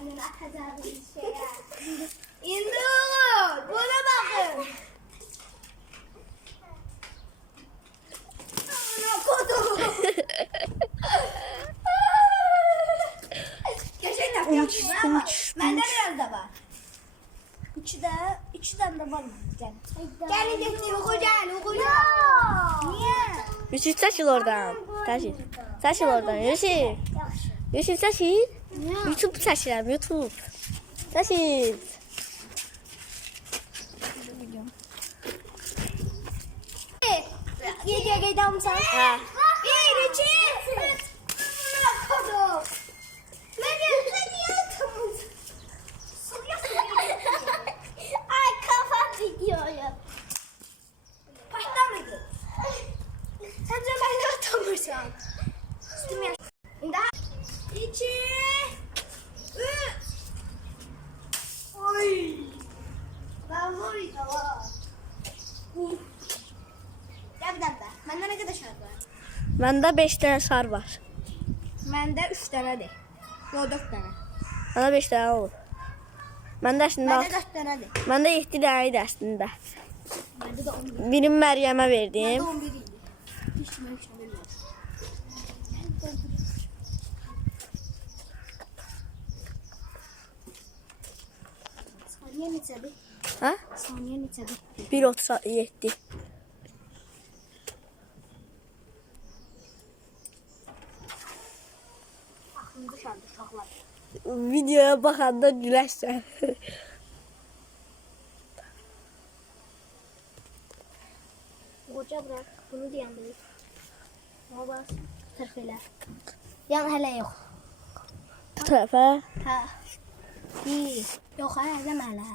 Annem atacağım bir şeye. İndi oğlum. Buna bakın. Ana kodum. Gerçekten yapmışsın ama bende biraz da var. Üçten de var mı? Gelin geçti okuyacaksın. Niye? Yusuf seçil oradan. Seçil. Seçil oradan Yusuf. Yusuf seçil. YouTube seçiyorum YouTube. Seçil. Gece gidelim sen. Ha. Bir, iki, üç. Kodum. Ay kafam gidiyor. Baştan mıydı? Sen de ben de atamırsam. Daha. İki. Üç. Oy. Ben vuruyordum ha. Gel bir dakika. Bende ne kadar şarj var? Bende 5 tane sar var. Bende 3 tane de. Yok 4 tane. Bana 5 tane olur. Bende aslında Bende 4 tane de. Bende 7 tane idi aslında. Bende de 11. Birini Meryem'e Bende verdim. 11 idi. Hiç kime bilmiyorum. Saniye neçədir? Ha? Saniye neçədir? 1.37. Aklım dışarıda uşaqlar. Videoya bakanda gülersen. Qoca bırak. Bunu deyəndə. Baba tırx elə. Yan hələ yox. Bu tarafa. Hə. Yox, hələ hələ.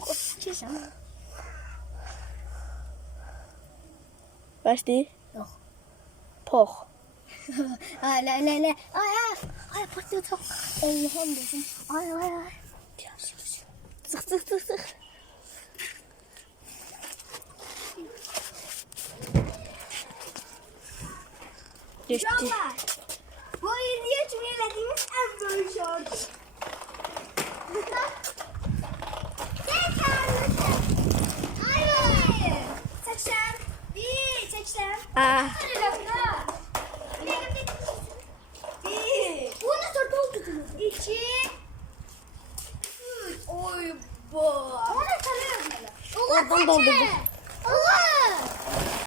Qoçuşam. Başlayı. Yox. Pox. Ay la la la. Ay patladı çok. Allah'ım dedim. Ay. Sık. Geçti. Uşaqlar. Bu ildiyə kimi elədiyimiz ən böyük şordur. Hayır. 80. 80. Ah. Bunu da doldurdunuz. 2. 3. Oy bu. Onu tanıyorum. Oradan doldurdum. Allah.